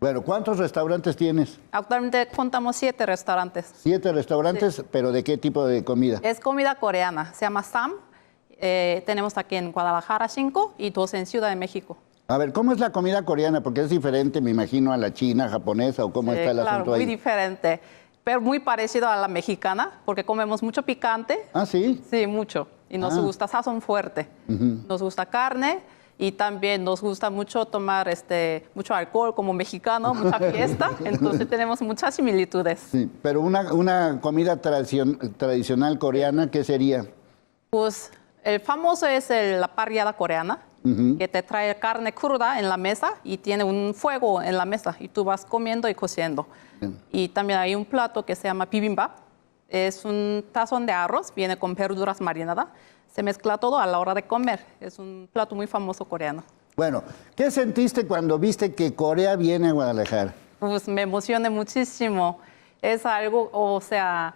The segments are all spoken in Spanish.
Bueno, ¿cuántos restaurantes tienes? Actualmente contamos 7 restaurantes. 7 restaurantes, Sí. pero ¿de qué tipo de comida? Es comida coreana, se llama Sam. Tenemos aquí en Guadalajara 5 y 2 en Ciudad de México. A ver, ¿cómo es la comida coreana? Porque es diferente, me imagino, a la china, japonesa, o cómo está el Claro, asunto muy ahí. diferente, pero muy parecido a la mexicana, porque comemos mucho picante. Ah, ¿sí? Sí, mucho. Y nos gusta sazón fuerte. Nos gusta carne y también nos gusta mucho tomar mucho alcohol como mexicano, mucha fiesta. Entonces tenemos muchas similitudes. Sí, pero una comida tradicional coreana, ¿qué sería? Pues el famoso es la parrillada coreana, que te trae carne cruda en la mesa y tiene un fuego en la mesa y tú vas comiendo y cociendo. Y también hay un plato que se llama bibimbap. Es un tazón de arroz, viene con verduras marinadas. Se mezcla todo a la hora de comer. Es un plato muy famoso coreano. Bueno, ¿qué sentiste cuando viste que Corea viene a Guadalajara? Pues me emocioné muchísimo. Es algo, o sea,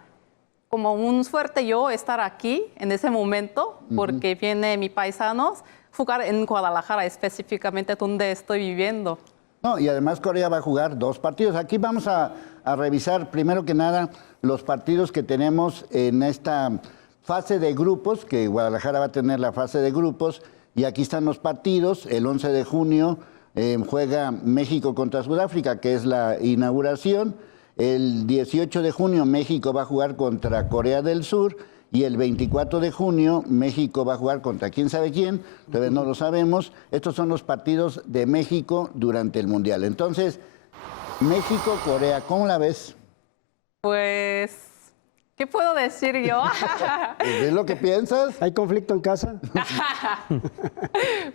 como un suerte yo estar aquí en ese momento, porque viene mi paisanos jugar en Guadalajara específicamente donde estoy viviendo. No, y además Corea va a jugar 2 partidos. Aquí vamos a revisar primero que nada los partidos que tenemos en esta fase de grupos, que Guadalajara va a tener la fase de grupos, y aquí están los partidos. El 11 de junio juega México contra Sudáfrica, que es la inauguración. El 18 de junio México va a jugar contra Corea del Sur. Y el 24 de junio México va a jugar contra quién sabe quién, todavía no lo sabemos. Estos son los partidos de México durante el Mundial. Entonces, México-Corea, ¿cómo la ves? Pues, ¿qué puedo decir yo? ¿Es lo que piensas? ¿Hay conflicto en casa?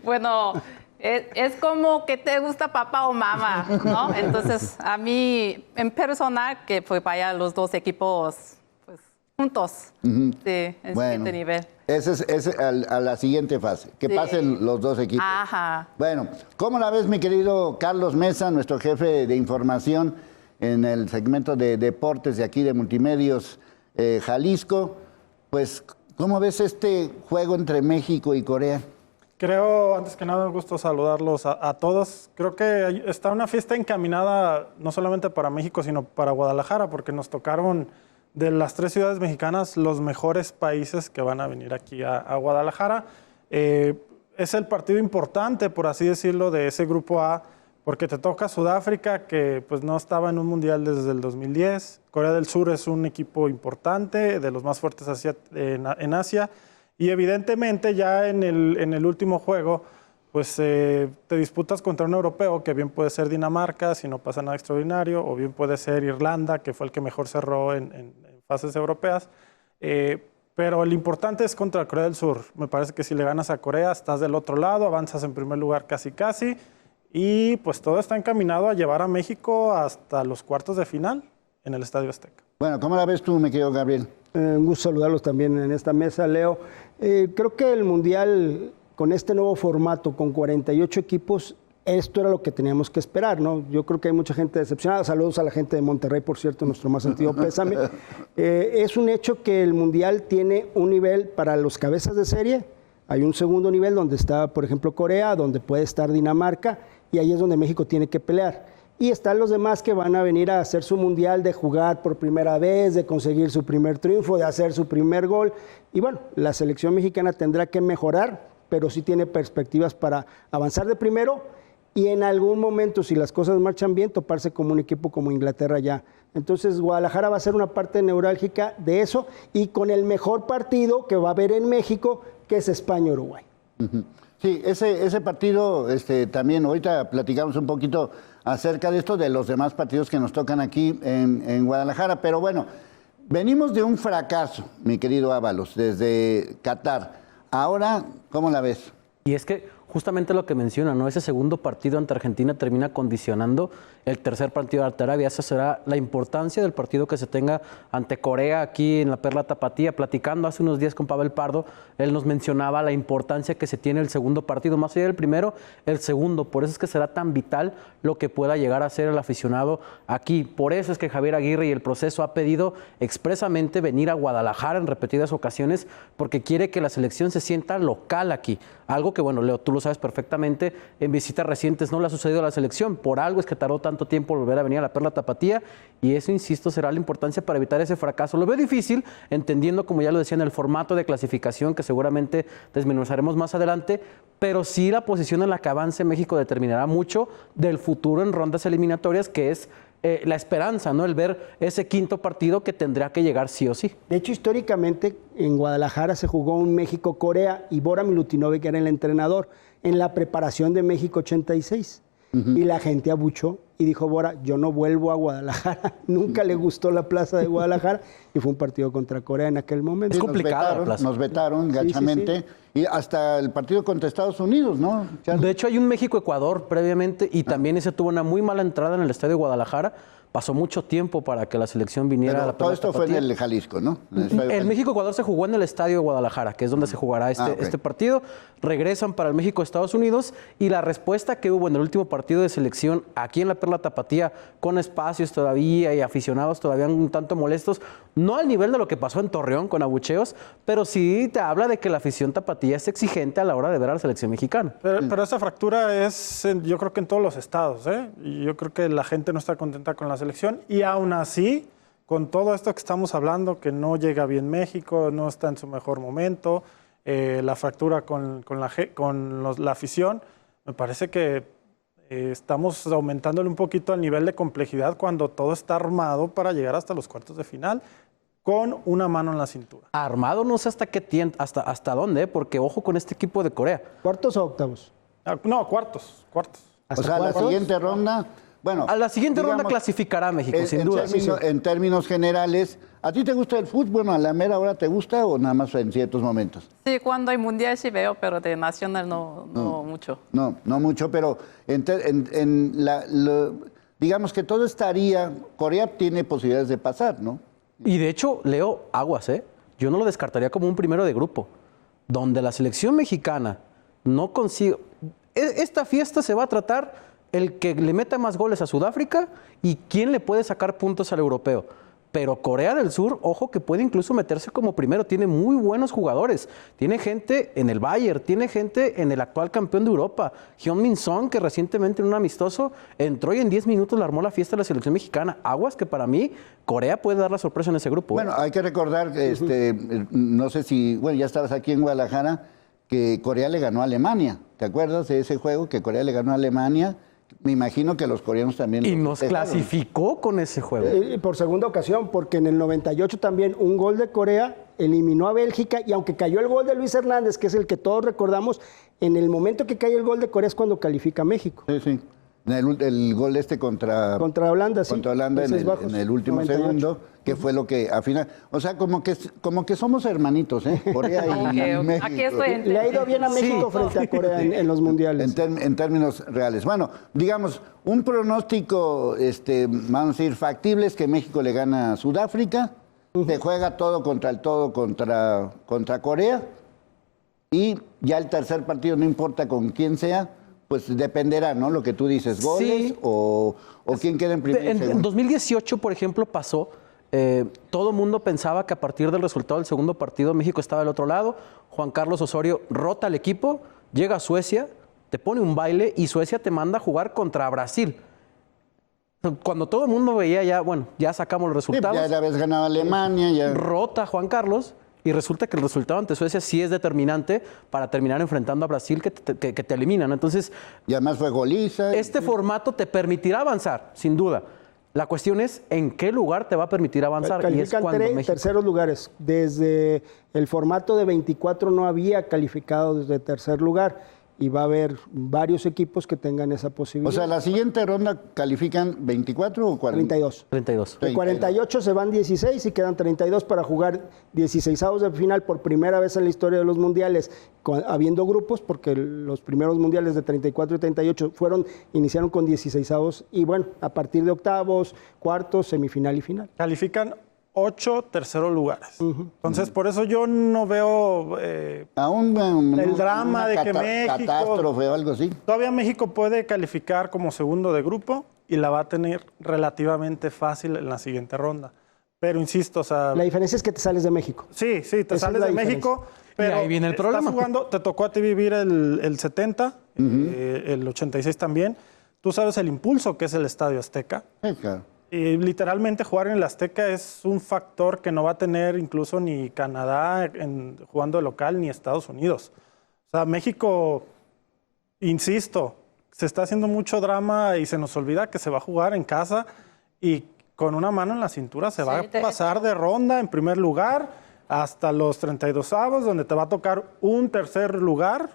Bueno, es como que te gusta papá o mamá, ¿no? Entonces, a mí, en personal, que pues vaya los 2 equipos pues, juntos, sí, en siguiente nivel. Ese es a la siguiente fase, que Sí. pasen los 2 equipos. Ajá. Bueno, ¿cómo la ves, mi querido Carlos Mesa, nuestro jefe de información en el segmento de deportes de aquí de Multimedios Jalisco? Pues, ¿cómo ves este juego entre México y Corea? Creo, antes que nada, un gusto saludarlos a todos. Creo que está una fiesta encaminada no solamente para México, sino para Guadalajara, porque nos tocaron de las 3 ciudades mexicanas los mejores países que van a venir aquí a Guadalajara. Es el partido importante, por así decirlo, de ese grupo A, porque te toca Sudáfrica, que pues no estaba en un mundial desde el 2010. Corea del Sur es un equipo importante, de los más fuertes en Asia. Y evidentemente ya en el último juego, pues te disputas contra un europeo, que bien puede ser Dinamarca, si no pasa nada extraordinario, o bien puede ser Irlanda, que fue el que mejor cerró en fases europeas. Pero lo importante es contra Corea del Sur. Me parece que si le ganas a Corea, estás del otro lado, avanzas en primer lugar casi, y pues todo está encaminado a llevar a México hasta los cuartos de final en el Estadio Azteca. Bueno, ¿cómo la ves tú, mi querido Gabriel? Un gusto saludarlos también en esta mesa, Leo. Creo que el Mundial, con este nuevo formato, con 48 equipos, esto era lo que teníamos que esperar, ¿no? Yo creo que hay mucha gente decepcionada. Saludos a la gente de Monterrey, por cierto, nuestro más sentido pésame. Es un hecho que el Mundial tiene un nivel para los cabezas de serie. Hay un segundo nivel donde está, por ejemplo, Corea, donde puede estar Dinamarca, y ahí es donde México tiene que pelear. Y están los demás que van a venir a hacer su mundial, de jugar por primera vez, de conseguir su primer triunfo, de hacer su primer gol. Y bueno, la selección mexicana tendrá que mejorar, pero sí tiene perspectivas para avanzar de primero y en algún momento, si las cosas marchan bien, toparse como un equipo como Inglaterra ya. Entonces, Guadalajara va a ser una parte neurálgica de eso, y con el mejor partido que va a haber en México, que es España-Uruguay. Sí, ese partido también, ahorita platicamos un poquito acerca de esto, de los demás partidos que nos tocan aquí en Guadalajara, pero bueno, venimos de un fracaso, mi querido Ábalos, desde Qatar. Ahora, ¿cómo la ves? Y es que justamente lo que menciona, ¿no? Ese segundo partido ante Argentina termina condicionando el tercer partido ante Arabia. Esa será la importancia del partido que se tenga ante Corea aquí en la Perla Tapatía. Platicando hace unos días con Pavel Pardo, él nos mencionaba la importancia que se tiene el segundo partido, más allá del primero, el segundo. Por eso es que será tan vital lo que pueda llegar a ser el aficionado aquí. Por eso es que Javier Aguirre y el proceso ha pedido expresamente venir a Guadalajara en repetidas ocasiones, porque quiere que la selección se sienta local aquí. Algo que, bueno, Leo, tú lo lo sabes perfectamente, en visitas recientes no le ha sucedido a la selección. Por algo es que tardó tanto tiempo volver a venir a la Perla Tapatía y eso, insisto, será la importancia para evitar ese fracaso. Lo veo difícil, entendiendo, como ya lo decía, en el formato de clasificación que seguramente desmenuzaremos más adelante, pero sí la posición en la que avance México determinará mucho del futuro en rondas eliminatorias, que es la esperanza, ¿no? El ver ese quinto partido que tendrá que llegar sí o sí. De hecho, históricamente en Guadalajara se jugó un México-Corea y Bora Milutinovic era el entrenador en la preparación de México 86. Y la gente abuchó y dijo, Bora, yo no vuelvo a Guadalajara. Nunca le gustó la plaza de Guadalajara y fue un partido contra Corea en aquel momento. Es complicado. Nos vetaron gachamente. Y hasta el partido contra Estados Unidos, ¿no? De hecho, hay un México-Ecuador previamente y también ese tuvo una muy mala entrada en el Estadio Guadalajara. Pasó mucho tiempo para que la selección viniera Pero a la todo Perla esto fue en Tapatía. el Jalisco, ¿no? El México-Ecuador se jugó en el Estadio de Guadalajara, que es donde se jugará este partido. Regresan para el México-Estados Unidos y la respuesta que hubo en el último partido de selección aquí en la Perla Tapatía, con espacios todavía y aficionados todavía un tanto molestos, no al nivel de lo que pasó en Torreón con abucheos, pero sí te habla de que la afición tapatía es exigente a la hora de ver a la selección mexicana. Pero esa fractura es, yo creo que en todos los estados, ¿eh? Y yo creo que la gente no está contenta con la selección y aún así, con todo esto que estamos hablando, que no llega bien México, no está en su mejor momento, la fractura con la afición, me parece que estamos aumentándole un poquito el nivel de complejidad cuando todo está armado para llegar hasta los cuartos de final con una mano en la cintura. Armado no sé hasta qué hasta dónde, porque ojo con este equipo de Corea. ¿Cuartos o octavos? No, cuartos. O sea, la siguiente ronda, bueno. A la siguiente ronda digamos, clasificará a México, sin duda. En términos generales, ¿a ti te gusta el fútbol? Bueno, ¿a la mera hora te gusta o nada más en ciertos momentos? Sí, cuando hay mundial sí veo, pero de nacional no mucho. No mucho, pero digamos que todo estaría, Corea tiene posibilidades de pasar, ¿no? Y de hecho, Leo, aguas, ¿eh? Yo no lo descartaría como un primero de grupo, donde la selección mexicana no consigue... Esta fiesta se va a tratar el que le meta más goles a Sudáfrica y quién le puede sacar puntos al europeo. Pero Corea del Sur, ojo, que puede incluso meterse como primero. Tiene muy buenos jugadores. Tiene gente en el Bayern, tiene gente en el actual campeón de Europa, Heung-min Son, que recientemente en un amistoso entró y en 10 minutos le armó la fiesta a la selección mexicana. Aguas que para mí Corea puede dar la sorpresa en ese grupo. Bueno, hay que recordar que, no sé si, bueno, ya estabas aquí en Guadalajara, que Corea le ganó a Alemania. ¿Te acuerdas de ese juego que Corea le ganó a Alemania? Me imagino que los coreanos también... Y nos clasificó con ese juego. Por segunda ocasión, porque en el 98 también un gol de Corea eliminó a Bélgica y aunque cayó el gol de Luis Hernández, que es el que todos recordamos, en el momento que cae el gol de Corea es cuando califica México. Sí. El gol contra Holanda, sí. Contra Holanda en el último 98. segundo, que fue lo que al final... O sea, como que somos hermanitos, ¿eh? Corea y México. Aquí estoy Le ha ido bien a México frente a Corea en los mundiales. En términos reales. Bueno, digamos, un pronóstico, vamos a decir, factible es que México le gana a Sudáfrica, se juega todo contra Corea, y ya el tercer partido, no importa con quién sea, pues dependerá, ¿no? Lo que tú dices, goles Sí. o quién queda en primer y En segundo. 2018, por ejemplo, pasó, todo el mundo pensaba que a partir del resultado del segundo partido México estaba del otro lado, Juan Carlos Osorio rota el equipo, llega a Suecia, te pone un baile y Suecia te manda a jugar contra Brasil. Cuando todo el mundo veía ya, bueno, ya sacamos los Sí, resultados, ya la vez ganado Alemania, ya... rota Juan Carlos y resulta que el resultado ante Suecia sí es determinante para terminar enfrentando a Brasil que te eliminan. Entonces, Y además fue goliza. este formato te permitirá avanzar, sin duda. La cuestión es en qué lugar te va a permitir avanzar. Y es Califican cuando México... terceros lugares. Desde el formato de 24 no había calificado desde tercer lugar y va a haber varios equipos que tengan esa posibilidad. O sea, la siguiente ronda califican 24 o 40. 32. 32. De 48 se van 16 y quedan 32 para jugar 16avos de final por primera vez en la historia de los mundiales, habiendo grupos, porque los primeros mundiales de 34 y 38 iniciaron con 16avos y bueno, a partir de octavos, cuartos, semifinal y final. Califican 8 terceros lugares. Entonces, por eso yo no veo... El drama de que México- catástrofe o algo así. Todavía México puede calificar como segundo de grupo y la va a tener relativamente fácil en la siguiente ronda. Pero insisto, o sea... La diferencia es que te sales de México. Sí, te Esa es sales la de diferencia. México Pero ahí viene el estás problema. jugando, te tocó a ti vivir el 70, el 86 también. Tú sabes el impulso que es el Estadio Azteca. Sí, claro. Y literalmente jugar en el Azteca es un factor que no va a tener incluso ni Canadá jugando de local ni Estados Unidos. O sea, México, insisto, se está haciendo mucho drama y se nos olvida que se va a jugar en casa y con una mano en la cintura se va a pasar de ronda en primer lugar hasta los 32avos, donde te va a tocar un tercer lugar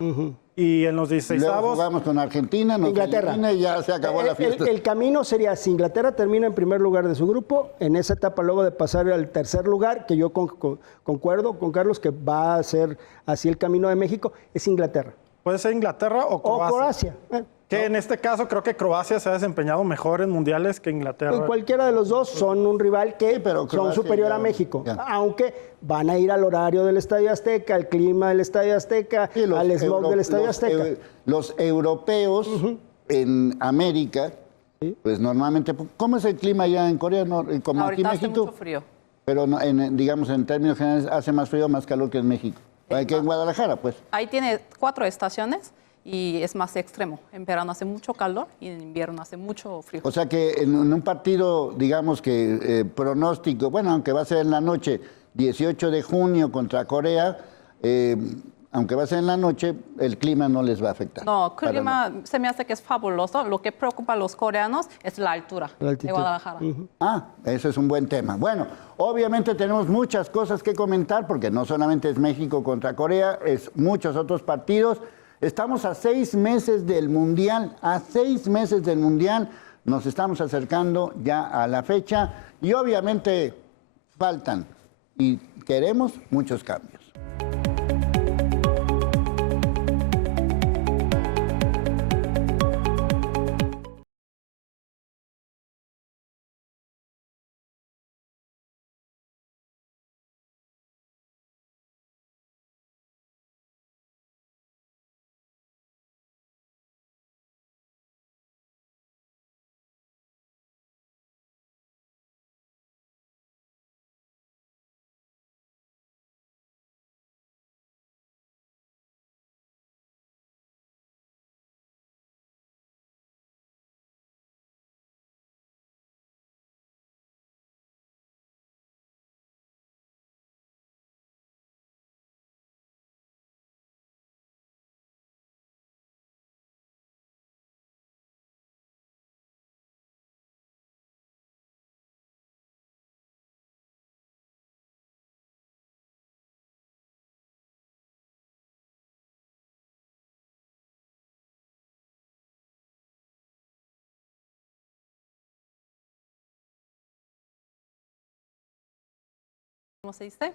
y en los 16avos... Luego jugamos con Argentina, nos Inglaterra. elimina y ya se acabó la fiesta. El camino sería, si Inglaterra termina en primer lugar de su grupo, en esa etapa luego de pasar al tercer lugar, que yo concuerdo con Carlos que va a ser así el camino de México, es Inglaterra. Puede ser Inglaterra o Croacia. O Croacia. Que en este caso creo que Croacia se ha desempeñado mejor en mundiales que Inglaterra. En cualquiera de los dos son un rival que pero son Croacia superior ya- a México, ya. aunque van a ir al horario del Estadio Azteca, al clima del Estadio Azteca, Sí, al smog del Estadio Azteca. Los europeos en América, pues normalmente, ¿cómo es el clima allá en Corea? No, como aquí en Ahorita hace México, mucho frío. pero no, digamos en términos generales hace más frío, más calor que en México. Que en Guadalajara, pues. Ahí tiene 4 estaciones y es más extremo. En verano hace mucho calor y en invierno hace mucho frío. O sea que en un partido, digamos que pronóstico, bueno, aunque va a ser en la noche, 18 de junio contra Corea, aunque va a ser en la noche, el clima no les va a afectar. No, Para clima se me hace que es fabuloso. Lo que preocupa a los coreanos es la altura La de altitud. Guadalajara. Ese es un buen tema. Bueno, obviamente tenemos muchas cosas que comentar porque no solamente es México contra Corea, es muchos otros partidos. Estamos a 6 meses del Mundial, nos estamos acercando ya a la fecha y obviamente faltan y queremos muchos cambios. ¿Cómo se dice?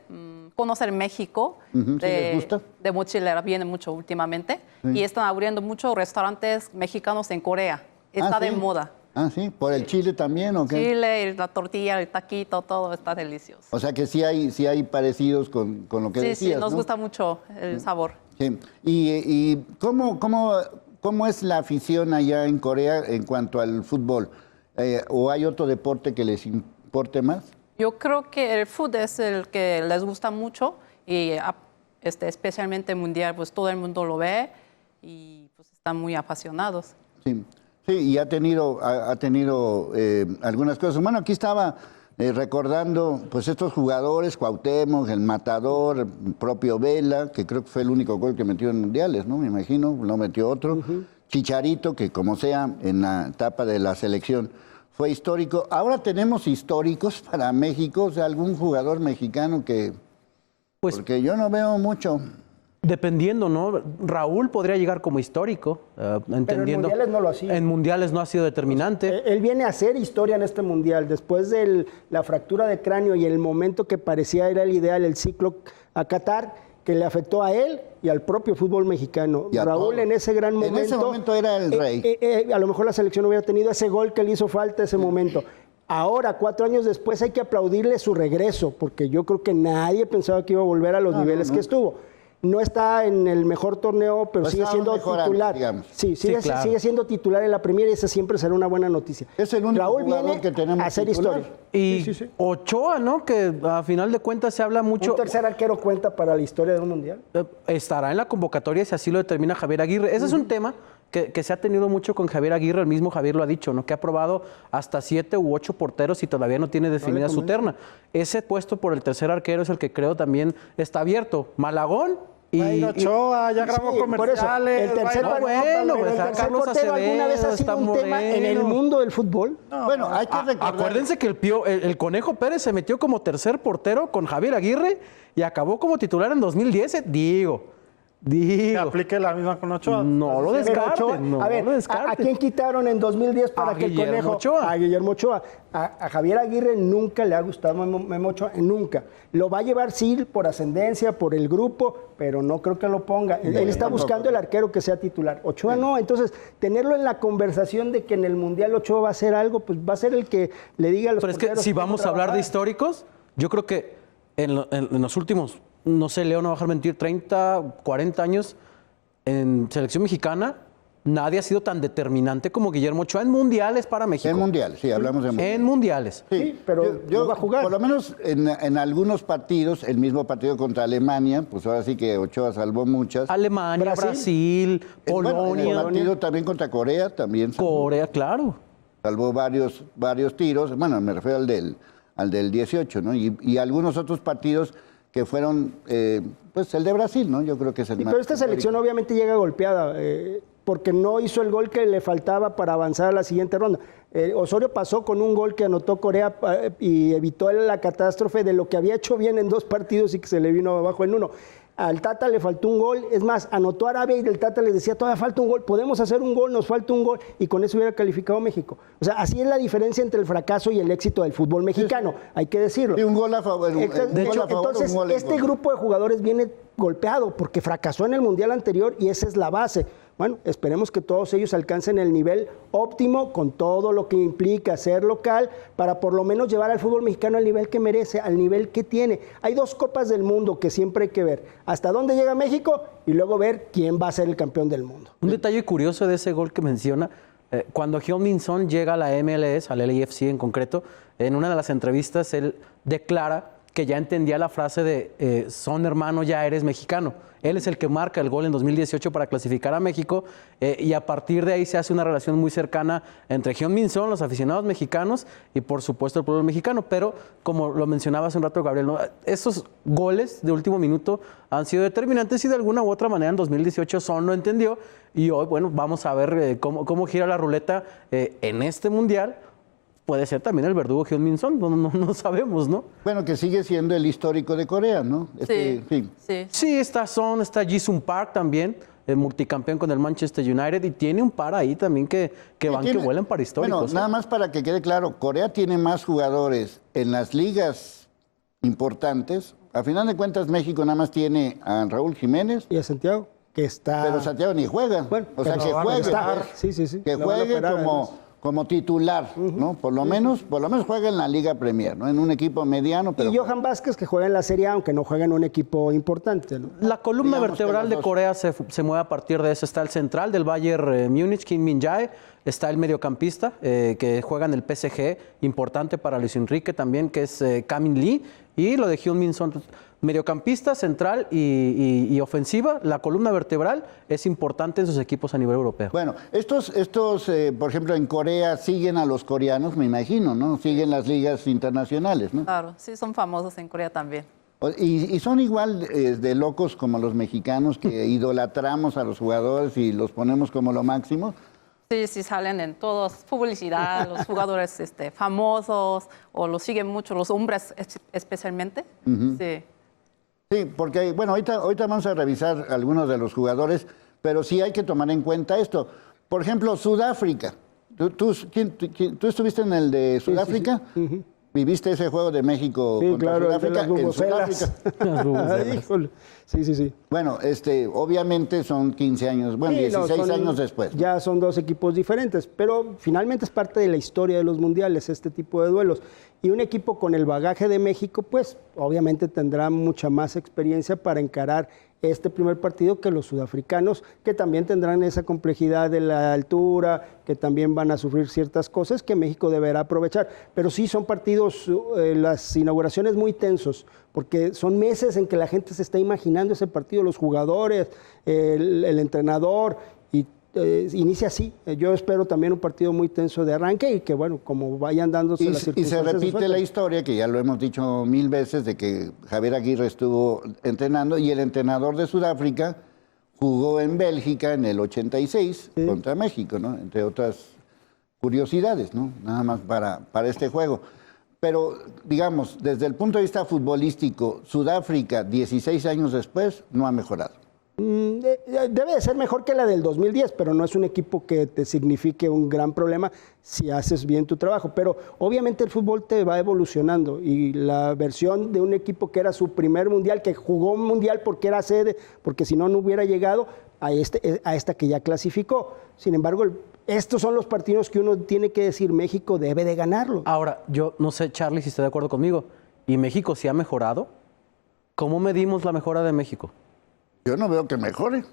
Conocer México. ¿sí les gusta? De mochilera viene mucho últimamente. Y están abriendo muchos restaurantes mexicanos en Corea. Está de ¿sí? moda. Ah, sí, ¿por el chile también o qué? Chile, la tortilla, el taquito, todo está delicioso. O sea que sí hay parecidos con lo que Sí, decías, sí, nos ¿no? gusta mucho el sabor. Sí. ¿Y cómo es la afición allá en Corea en cuanto al fútbol? ¿O hay otro deporte que les importe más? Yo creo que el fútbol es el que les gusta mucho y especialmente mundial, pues todo el mundo lo ve y pues están muy apasionados. Sí, sí, y ha tenido algunas cosas. Bueno, aquí estaba recordando pues estos jugadores, Cuauhtémoc, el Matador, el propio Vela, que creo que fue el único gol que metió en mundiales, ¿no? Me imagino, no metió otro. Chicharito, que como sea, en la etapa de la selección fue histórico. Ahora tenemos históricos para México, o sea, algún jugador mexicano que... Pues- porque yo no veo mucho. Dependiendo, ¿no? Raúl podría llegar como histórico, entendiendo. mundiales no lo ha sido. En mundiales no ha sido determinante. Él viene a hacer historia en este mundial. Después de la fractura de cráneo y el momento que parecía era el ideal, el ciclo a Qatar, que le afectó a él y al propio fútbol mexicano. Y a Raúl todos. en ese gran momento... En ese momento era el rey. A lo mejor la selección hubiera tenido ese gol que le hizo falta ese momento. Ahora, 4 años después, hay que aplaudirle su regreso, porque yo creo que nadie pensaba que iba a volver a los niveles que estuvo. no está en el mejor torneo, pero Pues sigue está siendo mejorando, titular. digamos. Sí, claro. sigue siendo titular en la Premier y esa siempre será una buena noticia. Es el único Raúl jugador viene que tenemos a hacer titular. historia. Y Sí, sí, sí. Ochoa, ¿no? Que a final de cuentas se habla mucho. Un tercer arquero cuenta para la historia de un mundial. Estará en la convocatoria si así lo determina Javier Aguirre. Ese es un tema que se ha tenido mucho con Javier Aguirre, el mismo Javier lo ha dicho, ¿no? Que ha probado hasta 7 u 8 porteros y todavía no tiene definida su terna. Ese puesto por el tercer arquero es el que creo también está abierto. Malagón y Ochoa ya grabó Sí, por eso, comerciales. el tercer, va a ir a bueno, pero pues, el a tercer Carlos portero alguna vez ha Acevedo, sido está un tema en el Moreno. mundo del fútbol. Bueno, hay que recordar. Acuérdense que el Conejo Pérez se metió como tercer portero con Javier Aguirre y acabó como titular en 2010. Que Digo. aplique la misma con Ochoa. No lo Pero descarten, Ochoa, no a ver, lo ¿a descarten. quién quitaron en 2010 para A que el Guillermo Conejo? Ochoa. A Guillermo Ochoa. A Javier Aguirre nunca le ha gustado Memo Ochoa, nunca. Lo va a llevar sí por ascendencia, por el grupo, pero no creo que lo ponga. Él está buscando el arquero que sea titular. Ochoa no, entonces tenerlo en la conversación de que en el Mundial Ochoa va a hacer algo, pues va a ser el que le diga a los Pero es que porteros si cómo vamos a hablar de trabajar. históricos, yo creo que en los últimos, no sé, Leo no va a dejar mentir, 30, 40 años en selección mexicana, nadie ha sido tan determinante como Guillermo Ochoa en mundiales para México. En mundial, sí, hablamos de mundial. En mundiales. Sí, pero no va a jugar. Por lo menos en algunos partidos, el mismo partido contra Alemania, pues ahora sí que Ochoa salvó muchas. Alemania, Brasil, Bueno, en Polonia, el partido también contra Corea, también Corea, claro. salvó varios tiros. Bueno, me refiero al del 18, ¿no? Y algunos otros partidos que fueron, pues el de Brasil, ¿no? Yo creo que es el Sí, más pero esta selección obviamente llega golpeada porque no hizo el gol que le faltaba para avanzar a la siguiente ronda. Osorio pasó con un gol que anotó Corea y evitó la catástrofe de lo que había hecho bien en 2 partidos y que se le vino abajo en uno. Al Tata le faltó un gol, es más, anotó Arabia y el Tata le decía, todavía falta un gol, podemos hacer un gol, nos falta un gol, y con eso hubiera calificado México. O sea, así es la diferencia entre el fracaso y el éxito del fútbol mexicano, hay que decirlo. Y un gol a favor. De hecho, entonces, este grupo de jugadores viene golpeado porque fracasó en el Mundial anterior y esa es la base. Bueno, esperemos que todos ellos alcancen el nivel óptimo con todo lo que implica ser local para por lo menos llevar al fútbol mexicano al nivel que merece, al nivel que tiene. Hay 2 copas del mundo que siempre hay que ver. Hasta dónde llega México y luego ver quién va a ser el campeón del mundo. Un detalle curioso de ese gol que menciona, cuando Heung-min Son llega a la MLS, al LAFC en concreto, en una de las entrevistas él declara que ya entendía la frase de Son hermano, ya eres mexicano. Él es el que marca el gol en 2018 para clasificar a México y a partir de ahí se hace una relación muy cercana entre Heung-min Son, los aficionados mexicanos y por supuesto el pueblo mexicano. Pero como lo mencionaba hace un rato Gabriel, ¿no? Esos goles de último minuto han sido determinantes y de alguna u otra manera en 2018 Son lo entendió y hoy, bueno, vamos a ver cómo gira la ruleta en este Mundial. Puede ser también el verdugo Heung-min Son, no sabemos, ¿no? Bueno, que sigue siendo el histórico de Corea, ¿no? Sí, sí. Sí, está Son, está Ji-sung Park también, el multicampeón con el Manchester United, y tiene un par ahí también que vuelan para históricos. Bueno, nada más para que quede claro, Corea tiene más jugadores en las ligas importantes. A final de cuentas, México nada más tiene a Raúl Jiménez, Y a Santiago, que está... pero Santiago ni juega. Bueno, o sea, pero que lo van a juegue, estar. pues, Sí. que Lo van a juegue operar, además. como titular, ¿no? Por lo menos juega en la Liga Premier, ¿no? En un equipo mediano, pero Y Johan Vázquez, que juega en la Serie A, aunque no juega en un equipo importante, ¿no? La columna Digamos que vertebral los de dos. Corea se mueve a partir de eso. Está el central del Bayern Múnich, Kim Min-jae. Está el mediocampista que juega en el PSG, importante para Luis Enrique también, que es Kamin Lee. Y lo de Heung-min Son, mediocampista, central y ofensiva. La columna vertebral es importante en sus equipos a nivel europeo. bueno, estos por ejemplo, en Corea siguen a los coreanos, me imagino, ¿no? Siguen las ligas internacionales, ¿no? Claro, sí, son famosos en Corea también. Y son igual de locos como los mexicanos que idolatramos a los jugadores y los ponemos como lo máximo. Sí, sí, salen en todos, publicidad, los jugadores famosos, o los siguen mucho, los hombres especialmente. Sí. Sí, porque, bueno, ahorita vamos a revisar algunos de los jugadores, pero sí hay que tomar en cuenta esto. Por ejemplo, Sudáfrica. ¿Tú estuviste en el de Sudáfrica? ¿Viviste ese juego de México Sí, contra claro, el de Sudáfrica? las bubucelas. Sudáfrica. Híjole. Sí. Bueno, obviamente son 15 años, bueno, Sí, no, 16 son- años después. Ya son 2 equipos diferentes, pero finalmente es parte de la historia de los mundiales este tipo de duelos. Y un equipo con el bagaje de México, pues obviamente tendrá mucha más experiencia para encarar este primer partido que los sudafricanos, que también tendrán esa complejidad de la altura, que también van a sufrir ciertas cosas que México deberá aprovechar. Pero sí son partidos, las inauguraciones muy tensos, porque son meses en que la gente se está imaginando ese partido, los jugadores, el entrenador, y inicia así. Yo espero también un partido muy tenso de arranque y que, bueno, como vayan dándose las Y circunstancias. se repite la sueltas. historia, que ya lo hemos dicho 1000 veces, de que Javier Aguirre estuvo entrenando y el entrenador de Sudáfrica jugó en Bélgica en el 86 contra México, ¿no? Entre otras curiosidades, ¿no? Nada más para este juego. Pero, digamos, desde el punto de vista futbolístico, Sudáfrica, 16 años después, no ha mejorado. Debe de ser mejor que la del 2010, pero no es un equipo que te signifique un gran problema si haces bien tu trabajo. Pero obviamente el fútbol te va evolucionando y la versión de un equipo que era su primer mundial, que jugó un mundial porque era sede, porque si no, no hubiera llegado a esta que ya clasificó. Sin embargo, estos son los partidos que uno tiene que decir, México debe de ganarlo. Ahora, yo no sé, Charlie, si está de acuerdo conmigo. ¿Y México sí ha mejorado? ¿Cómo medimos la mejora de México? Yo no veo que mejore.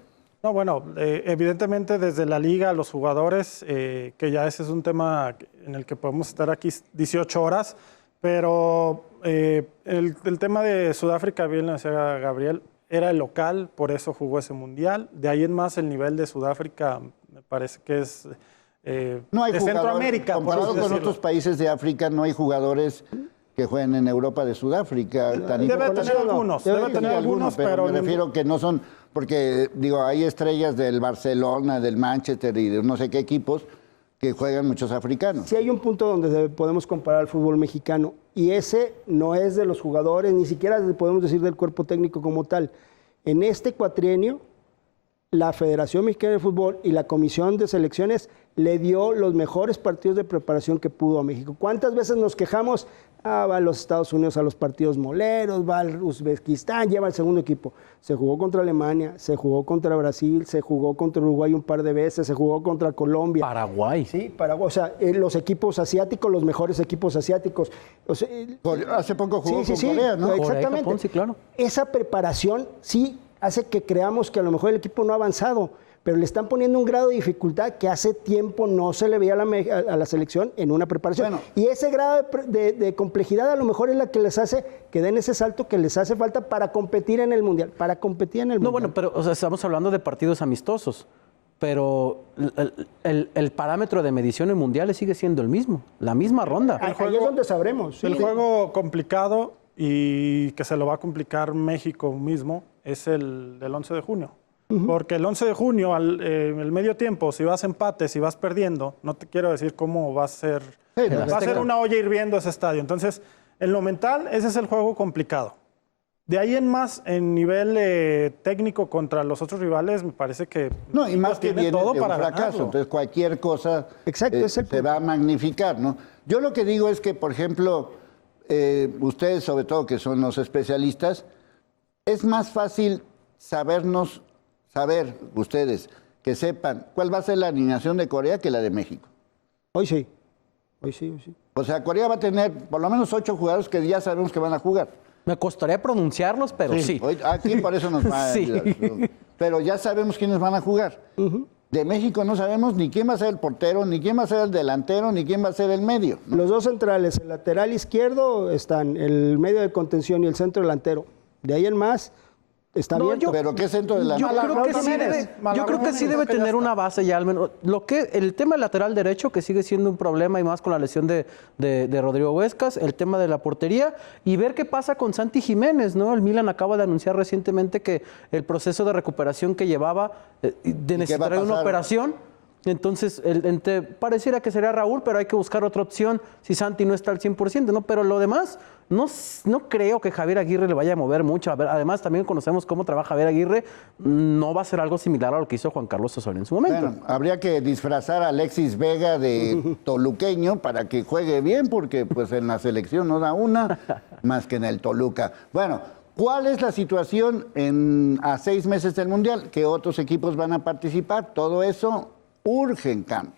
No, bueno, evidentemente desde la liga, los jugadores, que ya ese es un tema en el que podemos estar aquí 18 horas, pero el tema de Sudáfrica, bien lo decía Gabriel, era el local, por eso jugó ese mundial. De ahí en más el nivel de Sudáfrica me parece que es No hay de Centroamérica. por comparado así con decirlo. otros países de África, no hay jugadores que jueguen en Europa de Sudáfrica. Debe tener algunos, pero me refiero que no son, porque digo, hay estrellas del Barcelona, del Manchester y de no sé qué equipos que juegan muchos africanos. Sí hay un punto donde podemos comparar el fútbol mexicano y ese no es de los jugadores, ni siquiera podemos decir del cuerpo técnico como tal. En este cuatrienio, la Federación Mexicana de Fútbol y la Comisión de Selecciones le dio los mejores partidos de preparación que pudo a México. ¿Cuántas veces nos quejamos? Va a los Estados Unidos a los partidos moleros, va al Uzbekistán, lleva el segundo equipo. Se jugó contra Alemania, se jugó contra Brasil, se jugó contra Uruguay un par de veces, se jugó contra Colombia. Paraguay. Sí, Paraguay. O sea, los equipos asiáticos, los mejores equipos asiáticos. O sea, Hace poco jugó con Corea, ¿no? Corea y Exactamente. Japón, sí, claro. Esa preparación sí hace que creamos que a lo mejor el equipo no ha avanzado, pero le están poniendo un grado de dificultad que hace tiempo no se le veía a la selección en una preparación. Bueno. Y ese grado de complejidad a lo mejor es la que les hace que den ese salto que les hace falta para competir en el Mundial. No, bueno, pero o sea, estamos hablando de partidos amistosos, pero el parámetro de medición en mundiales sigue siendo el mismo, la misma ronda. Ahí es donde sabremos. El sí. juego complicado y que se lo va a complicar México mismo es el del 11 de junio. Porque el 11 de junio, el medio tiempo, si vas empate, si vas perdiendo, no te quiero decir cómo va a ser. Sí, Va a ser una olla hirviendo ese estadio. Entonces, en lo mental, ese es el juego complicado. De ahí en más, en nivel técnico contra los otros rivales, me parece que No, y más que tiene viene todo de un para fracaso. ganarlo. Entonces, cualquier cosa Exacto, es el se va a magnificar, ¿no? Yo lo que digo es que, por ejemplo, ustedes, sobre todo, que son los especialistas, es más fácil saber ustedes, que sepan cuál va a ser la alineación de Corea que la de México. Hoy sí. Hoy sí. O sea, Corea va a tener por lo menos 8 jugadores que ya sabemos que van a jugar. Me costaría pronunciarlos, pero sí. Aquí por eso nos va a Sí. ayudar. Pero ya sabemos quiénes van a jugar. De México no sabemos ni quién va a ser el portero, ni quién va a ser el delantero, ni quién va a ser el medio. Los dos centrales, el lateral izquierdo están, el medio de contención y el centro delantero. De ahí en más está abierto. Pero ¿qué centro de la Yo creo que sí debe, yo creo que sí debe tener una base ya al menos. El tema del lateral derecho, que sigue siendo un problema y más con la lesión de Rodrigo Huescas, el tema de la portería y ver qué pasa con Santi Jiménez, ¿no? El Milan acaba de anunciar recientemente que el proceso de recuperación que llevaba de necesitar una operación. Entonces, pareciera que sería Raúl, pero hay que buscar otra opción si Santi no está al 100%, ¿no? Pero lo demás, no creo que Javier Aguirre le vaya a mover mucho. Además, también conocemos cómo trabaja Javier Aguirre. No va a ser algo similar a lo que hizo Juan Carlos Osorio en su momento. Bueno, habría que disfrazar a Alexis Vega de toluqueño para que juegue bien, porque pues en la selección no da una más que en el Toluca. Bueno, ¿cuál es la situación a 6 meses del Mundial? ¿Qué otros equipos van a participar? Todo eso urge en cambios.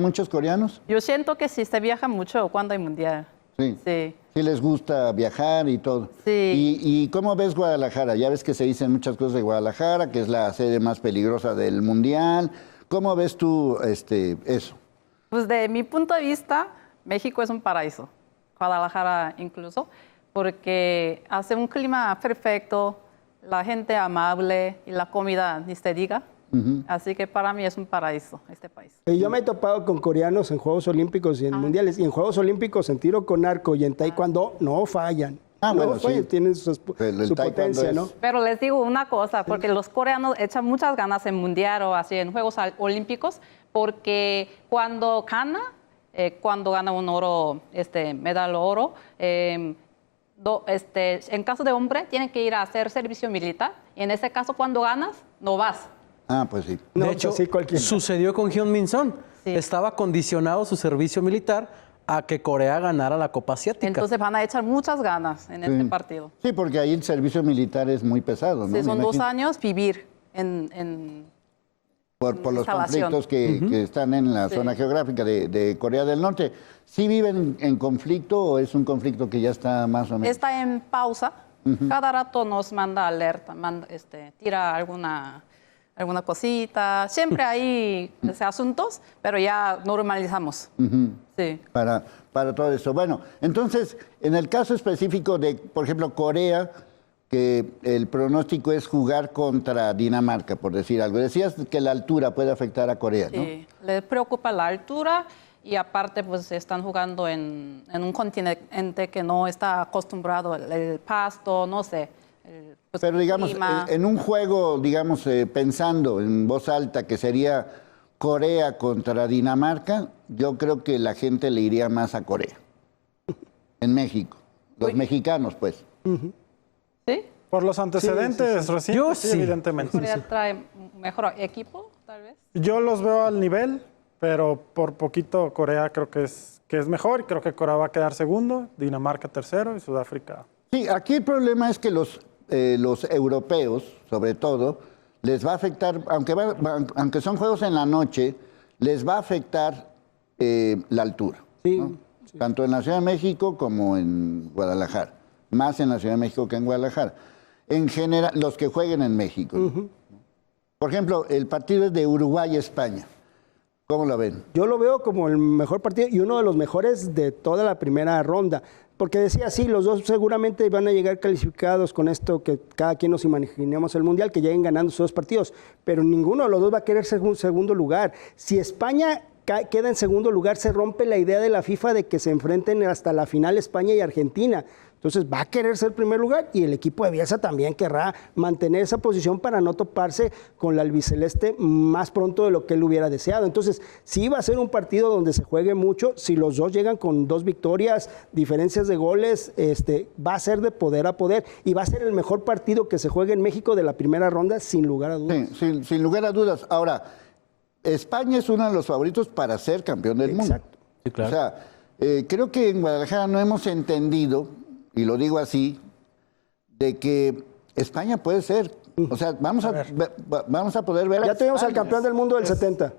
muchos coreanos? Yo siento que sí se viaja mucho cuando hay mundial. Sí. Sí. Sí les gusta viajar y todo. Sí. ¿Y cómo ves Guadalajara? Ya ves que se dicen muchas cosas de Guadalajara, que es la sede más peligrosa del mundial. ¿Cómo ves tú eso? Pues de mi punto de vista, México es un paraíso. Guadalajara incluso, porque hace un clima perfecto, la gente amable y la comida ni se diga. Así que para mí es un paraíso este país. Yo me he topado con coreanos en Juegos Olímpicos y en Mundiales. Y en Juegos Olímpicos en tiro con arco y en taekwondo no fallan. Ah, no bueno, fallan, sí. tienen su El potencia, taekwondo ¿no? es- Pero les digo una cosa, porque los coreanos echan muchas ganas en mundial o así en Juegos Olímpicos, porque cuando gana un oro, medalla oro, en caso de hombre tienen que ir a hacer servicio militar y en ese caso cuando ganas no vas. Ah, pues sí. No, de pues hecho, así cualquiera. sucedió con Hyun Min Son. Sí. Estaba condicionado su servicio militar a que Corea ganara la Copa Asiática. Entonces van a echar muchas ganas en este partido. Sí, porque ahí el servicio militar es muy pesado, ¿no? Sí, son Me 2 imagino. años vivir en Por los instalación. conflictos que están en la zona geográfica de Corea del Norte. ¿Sí viven en conflicto o es un conflicto que ya está más o menos? Está en pausa. Cada rato nos manda alerta, tira alguna cosita. Siempre hay asuntos, pero ya normalizamos. Sí. Para todo eso. Bueno, entonces, en el caso específico de, por ejemplo, Corea, que el pronóstico es jugar contra Dinamarca, por decir algo. Decías que la altura puede afectar a Corea, ¿no? Sí, les preocupa la altura y aparte pues están jugando en un continente que no está acostumbrado el pasto, no sé. Pues, Pero digamos, clima. en un juego, digamos, pensando en voz alta que sería Corea contra Dinamarca, yo creo que la gente le iría más a Corea. En México. Los mexicanos, pues. ¿Sí? Por los antecedentes recientes, Yo sí, sí. evidentemente. Corea trae mejor equipo, tal vez. Yo los veo al nivel, pero por poquito Corea creo que es mejor y creo que Corea va a quedar segundo, Dinamarca tercero y Sudáfrica. Sí, aquí el problema es que los europeos, sobre todo, les va a afectar, aunque son juegos en la noche, les va a afectar la altura. Sí, ¿no? Tanto en la Ciudad de México como en Guadalajara. Más en la Ciudad de México que en Guadalajara. En general, los que jueguen en México. ¿no? Por ejemplo, el partido es de Uruguay-España. ¿Cómo lo ven? Yo lo veo como el mejor partido y uno de los mejores de toda la primera ronda. Porque decía, sí, los dos seguramente van a llegar calificados con esto que cada quien nos imaginemos el Mundial, que lleguen ganando sus 2 partidos. Pero ninguno de los dos va a querer segundo lugar. Si España queda en segundo lugar, se rompe la idea de la FIFA de que se enfrenten hasta la final España y Argentina. Entonces va a querer ser primer lugar y el equipo de Bielsa también querrá mantener esa posición para no toparse con la albiceleste más pronto de lo que él hubiera deseado. Entonces sí va a ser un partido donde se juegue mucho. Si los dos llegan con 2 victorias, diferencias de goles, va a ser de poder a poder y va a ser el mejor partido que se juegue en México de la primera ronda sin lugar a dudas. Sí, sin lugar a dudas. Ahora, España es uno de los favoritos para ser campeón del mundo. Exacto. Sí, claro. O sea, creo que en Guadalajara no hemos entendido, y lo digo así, de que España puede ser. O sea, vamos a poder ver a Ya tuvimos al España. campeón del mundo del 70.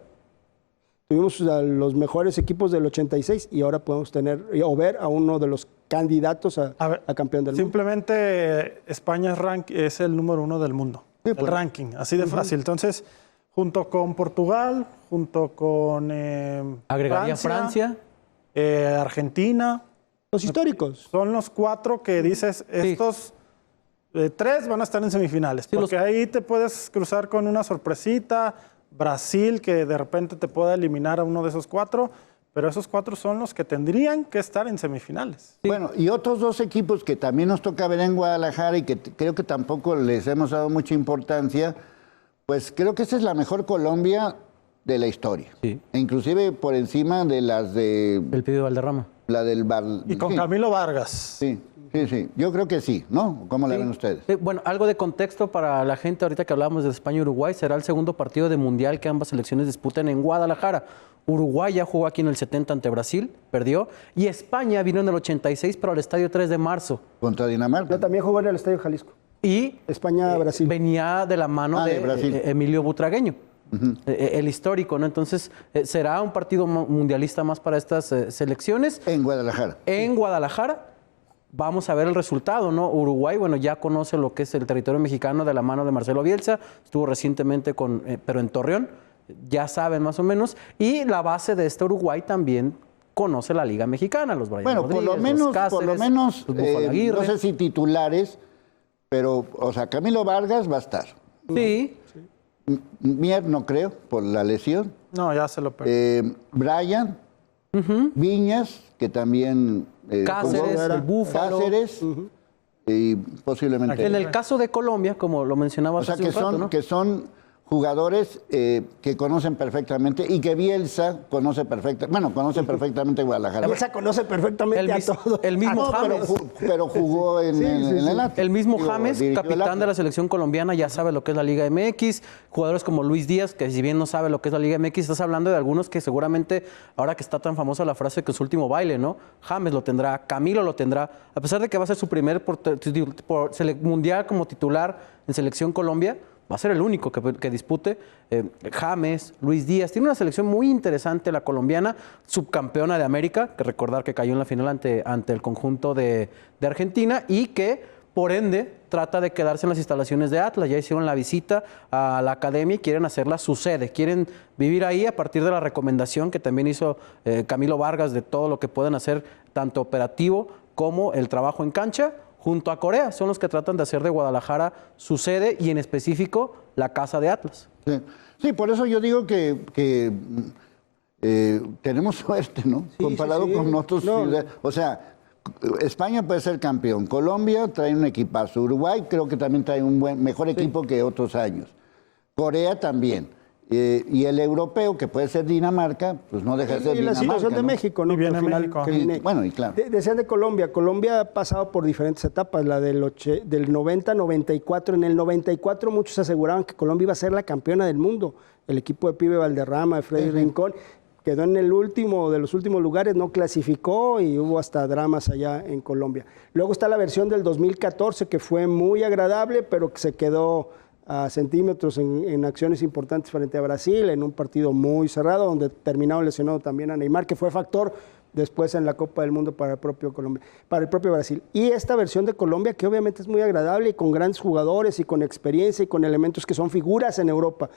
Tuvimos a los mejores equipos del 86 y ahora podemos tener o ver a uno de los candidatos a ver, campeón del mundo. Simplemente España es el número 1 del mundo. El ranking, así de fácil. Entonces, junto con Portugal, junto con Agregaría Francia. Argentina, Los históricos. son los 4 que dices, estos 3 van a estar en semifinales. Porque ahí te puedes cruzar con una sorpresita, Brasil, que de repente te pueda eliminar a uno de esos 4, pero esos 4 son los que tendrían que estar en semifinales. Bueno, y otros 2 equipos que también nos toca ver en Guadalajara y que creo que tampoco les hemos dado mucha importancia, pues creo que esa es la mejor Colombia de la historia. Sí. E inclusive por encima de las de El Pío Valderrama. la del Y con sí, Camilo Vargas. sí. Yo creo que sí, ¿no? ¿Cómo la ven ustedes? Bueno, algo de contexto para la gente ahorita que hablábamos de España y Uruguay, será el segundo partido de mundial que ambas selecciones disputan en Guadalajara. Uruguay ya jugó aquí en el 70 ante Brasil, perdió, y España vino en el 86 para el Estadio 3 de marzo. Contra Dinamarca. Yo también jugó en el Estadio Jalisco. Y España-Brasil. venía de la mano Ah, de de Brasil. Emilio Butragueño. el histórico, ¿no? Entonces, será un partido mundialista más para estas selecciones. En Guadalajara. En Guadalajara. Vamos a ver el resultado, ¿no? Uruguay, bueno, ya conoce lo que es el territorio mexicano de la mano de Marcelo Bielsa, estuvo recientemente pero en Torreón, ya saben más o menos, y la base de este Uruguay también conoce la Liga Mexicana, los Brian Bueno, Rodríguez, por lo menos, los Búfalo Aguirre. no sé si titulares, pero, o sea, Camilo Vargas va a estar. Sí. Mier no creo, por la lesión. No, ya se lo perdió. Brian, Viñas, que también... Cáceres, jugó, el Búfalo. Cáceres, y posiblemente... En el caso de Colombia, como lo mencionabas O sea, hace un rato, ¿no? que son jugadores que conocen perfectamente y que Bielsa conoce perfectamente Guadalajara. Bielsa conoce perfectamente a todos. El mismo James. Pero jugó en el Atlas. El mismo Digo, James, dirigió el capitán de la Atlas. selección colombiana, ya sabe lo que es la Liga MX. Jugadores como Luis Díaz, que si bien no sabe lo que es la Liga MX, estás hablando de algunos que seguramente, ahora que está tan famosa la frase que su último baile, ¿no? James lo tendrá, Camilo lo tendrá, a pesar de que va a ser su primer mundial como titular en selección Colombia, va a ser el único que dispute. James, Luis Díaz. Tiene una selección muy interesante la colombiana, subcampeona de América, que recordar que cayó en la final ante el conjunto de Argentina y que, por ende, trata de quedarse en las instalaciones de Atlas. Ya hicieron la visita a la academia y quieren hacerla su sede. Quieren vivir ahí a partir de la recomendación que también hizo Camilo Vargas de todo lo que pueden hacer, tanto operativo como el trabajo en cancha. Junto a Corea, son los que tratan de hacer de Guadalajara su sede y en específico la casa de Atlas. Sí, por eso yo digo que tenemos suerte, ¿no? Sí, comparado sí. con otros ciudades. O sea, España puede ser campeón, Colombia trae un equipazo, Uruguay creo que también trae un mejor equipo que otros años, Corea también. Y el europeo, que puede ser Dinamarca, pues no deja de ser Y la Dinamarca. situación de ¿no? México, ¿no? Y viene Al final, México. que viene- Bueno, y claro. Decían de Colombia. Colombia ha pasado por diferentes etapas, la del 90, 94. En el 94 muchos aseguraban que Colombia iba a ser la campeona del mundo. El equipo de Pibe Valderrama, de Freddy Rincón, quedó en el último de los últimos lugares, no clasificó y hubo hasta dramas allá en Colombia. Luego está la versión del 2014, que fue muy agradable, pero que se quedó a centímetros en acciones importantes frente a Brasil, en un partido muy cerrado, donde terminaron lesionado también a Neymar, que fue factor después en la Copa del Mundo para el propio Colombia, para el propio Brasil. Y esta versión de Colombia, que obviamente es muy agradable y con grandes jugadores y con experiencia y con elementos que son figuras en Europa.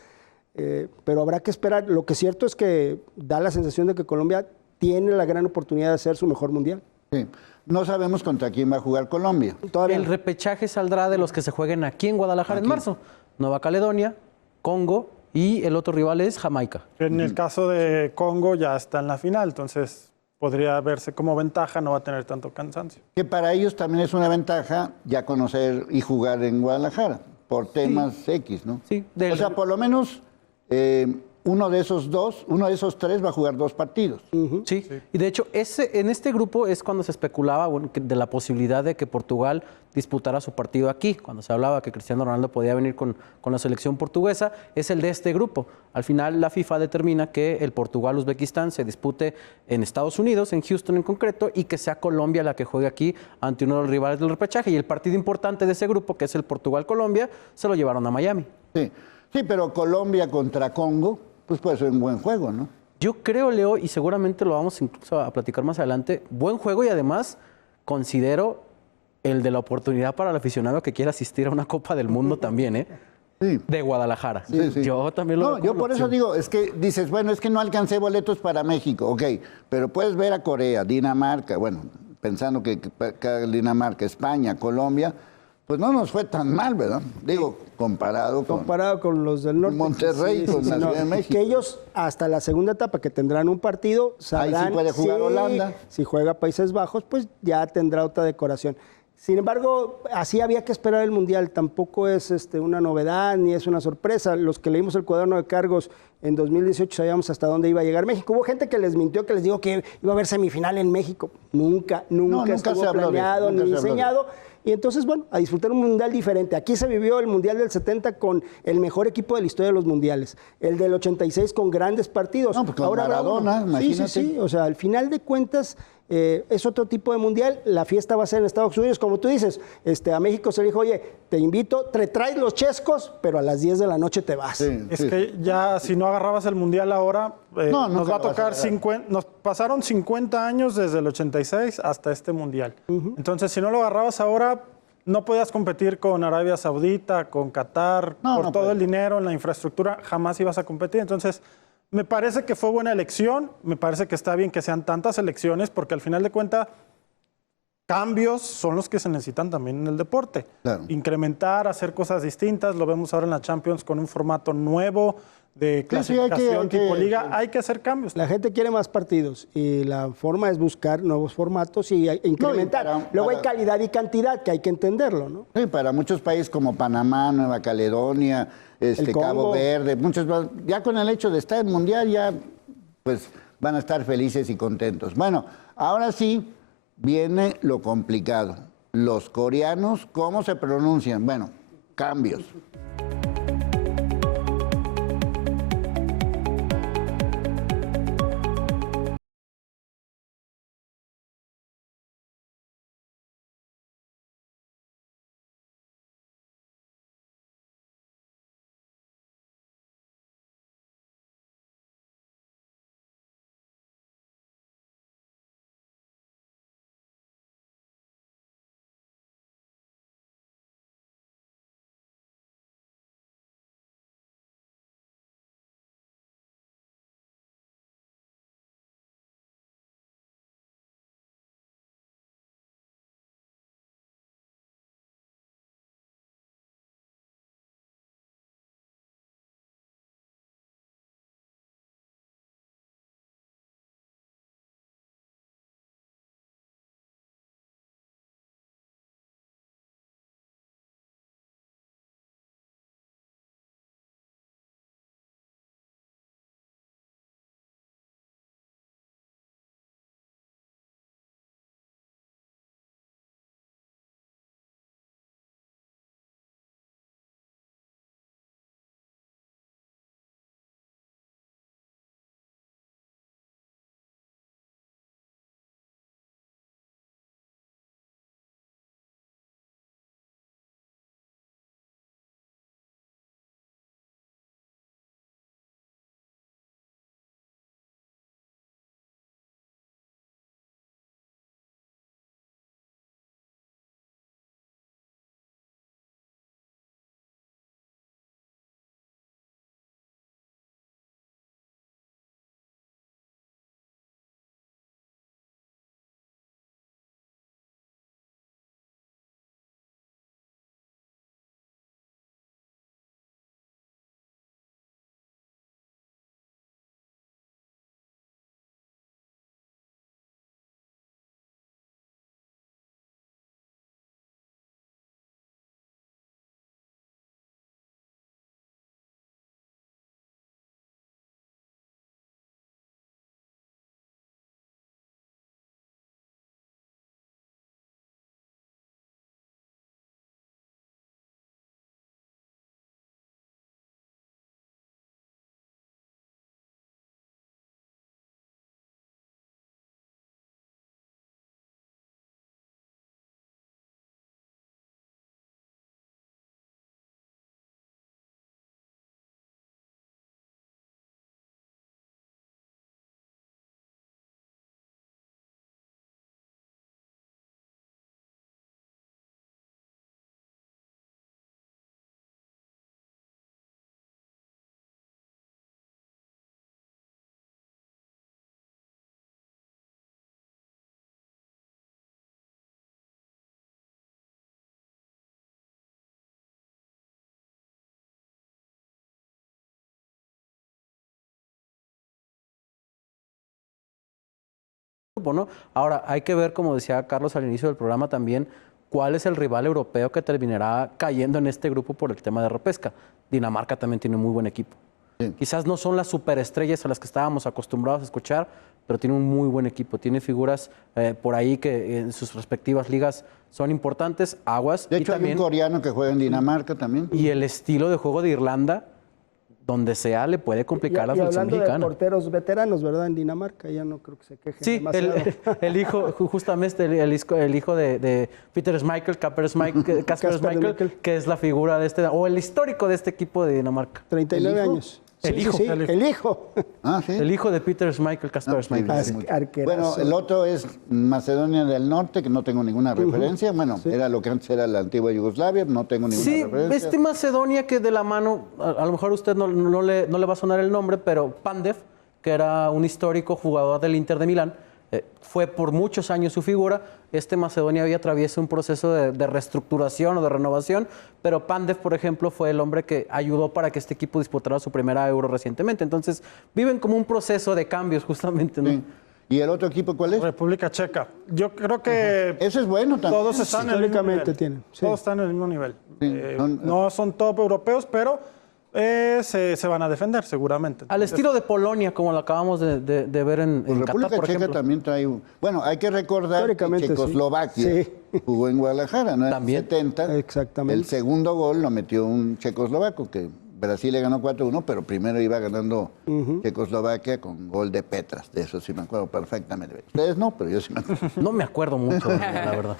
Pero habrá que esperar. Lo que es cierto es que da la sensación de que Colombia tiene la gran oportunidad de hacer su mejor mundial. Sí. No sabemos contra quién va a jugar Colombia. Todavía El no. repechaje saldrá de los que se jueguen aquí en Guadalajara en marzo. Nueva Caledonia, Congo y el otro rival es Jamaica. En el caso de Congo ya está en la final, entonces podría verse como ventaja, no va a tener tanto cansancio. Que para ellos también es una ventaja ya conocer y jugar en Guadalajara, por temas X, ¿no? Sí, O sea, por lo menos uno de esos tres va a jugar 2 partidos. Sí, y de hecho en este grupo es cuando se especulaba de la posibilidad de que Portugal disputara su partido aquí, cuando se hablaba que Cristiano Ronaldo podía venir con la selección portuguesa, es el de este grupo. Al final la FIFA determina que el Portugal-Uzbekistán se dispute en Estados Unidos, en Houston en concreto, y que sea Colombia la que juegue aquí ante uno de los rivales del repechaje. Y el partido importante de ese grupo, que es el Portugal-Colombia, se lo llevaron a Miami. Sí, pero Colombia contra Congo, pues puede ser un buen juego, ¿no? Yo creo, Leo, y seguramente lo vamos incluso a platicar más adelante, buen juego y además considero el de la oportunidad para el aficionado que quiera asistir a una Copa del Mundo también, ¿eh? Sí. De Guadalajara. Sí. Yo también lo No, veo yo como por eso opción. digo, es que dices, bueno, es que no alcancé boletos para México, ok, pero puedes ver a Corea, Dinamarca, bueno, pensando que Dinamarca, España, Colombia, pues no nos fue tan mal, ¿verdad? Digo, comparado con los del norte. Monterrey, con la Ciudad de México. Que ellos, hasta la segunda etapa, que tendrán un partido, sabrán Ahí sí puede jugar Holanda. Si juega Países Bajos, pues ya tendrá otra decoración. Sin embargo, así había que esperar el Mundial. Tampoco es una novedad ni es una sorpresa. Los que leímos el cuaderno de cargos En 2018 sabíamos hasta dónde iba a llegar México. Hubo gente que les mintió, que les dijo que iba a haber semifinal en México. Nunca nunca estuvo se habló de eso, planeado nunca ni se habló de diseñado. Y entonces, bueno, a disfrutar un mundial diferente. Aquí se vivió el mundial del 70 con el mejor equipo de la historia de los mundiales. El del 86 con grandes partidos. No, pues con Maradona, imagínate. Sí. O sea, al final de cuentas es otro tipo de mundial. La fiesta va a ser en Estados Unidos. Como tú dices, a México se le dijo, oye, te invito, te traes los chescos, pero a las 10 de la noche te vas. Es que ya si no agarrabas el mundial ahora, No, nos va a nunca lo vas a tocar agarrar. 50, nos pasaron 50 años desde el 86 hasta este mundial. Entonces, si no lo agarrabas ahora, no podías competir con Arabia Saudita, con Qatar, No, por no todo puedes. el dinero, en la infraestructura, jamás ibas a competir. Entonces, me parece que fue buena elección, me parece que está bien que sean tantas elecciones, porque al final de cuentas, cambios son los que se necesitan también en el deporte. Claro. Incrementar, hacer cosas distintas, lo vemos ahora en la Champions con un formato nuevo de Sí, sí, hay que- clasificación hay que- tipo liga, sí. hay que hacer cambios. La gente quiere más partidos y la forma es buscar nuevos formatos y incrementar. Luego hay calidad y cantidad, que hay que entenderlo, ¿no? Sí, para muchos países como Panamá, Nueva Caledonia, Congo. Cabo Verde, muchos ya con el hecho de estar en mundial ya pues van a estar felices y contentos. Bueno, ahora sí viene lo complicado. Los coreanos, ¿cómo se pronuncian? Bueno, cambios. grupo, ¿no? Ahora, hay que ver, como decía Carlos al inicio del programa también, cuál es el rival europeo que terminará cayendo en este grupo por el tema de repesca. Dinamarca también tiene muy buen equipo. Quizás no son las superestrellas a las que estábamos acostumbrados a escuchar, pero tiene un muy buen equipo. Tiene figuras por ahí que en sus respectivas ligas son importantes. Aguas. De hecho, hay un coreano que juega en Dinamarca también. Y el estilo de juego de Irlanda, donde sea, le puede complicar a la selección hablando mexicana. de porteros veteranos, ¿verdad? En Dinamarca, ya no creo que se quejen Sí, demasiado. el hijo, justamente el hijo de Peter Schmeichel, Kasper Schmeichel, que es la figura de o el histórico de este equipo de Dinamarca. 39 hijo? años. El Sí, hijo. sí, el hijo. Ah, sí. El hijo de Peter Schmeichel, Kasper Sí, Schmeichel. sí, mucho. Arquerazo. Bueno, el otro es Macedonia del Norte, que no tengo ninguna referencia. Bueno, era lo que antes era la antigua Yugoslavia, no tengo ninguna Sí, referencia. este Macedonia que de la mano, a lo mejor a usted no le va a sonar el nombre, pero Pandev, que era un histórico jugador del Inter de Milán, fue por muchos años su figura. Este Macedonia había atravesado un proceso de reestructuración o de renovación, pero Pandev, por ejemplo, fue el hombre que ayudó para que este equipo disputara su primera Euro recientemente. Entonces, viven como un proceso de cambios justamente, ¿no? Sí. ¿Y el otro equipo cuál es? República Checa. Yo creo que Ese es bueno también. todos están en el mismo Históricamente nivel. tienen, sí. Todos están en el mismo nivel. Sí, no son top europeos, pero se van a defender seguramente. Al estilo de Polonia, como lo acabamos de ver en Pues Qatar, República por Checa ejemplo. también trae Bueno, hay que recordar que Históricamente, sí. Checoslovaquia Sí. jugó en Guadalajara, ¿no? En También. el 70. Exactamente. El segundo gol lo metió un checoslovaco, que Brasil le ganó 4-1, pero primero iba ganando Checoslovaquia con gol de Petras. De eso sí me acuerdo perfectamente. Ustedes no, pero yo sí me acuerdo. No me acuerdo mucho, la verdad.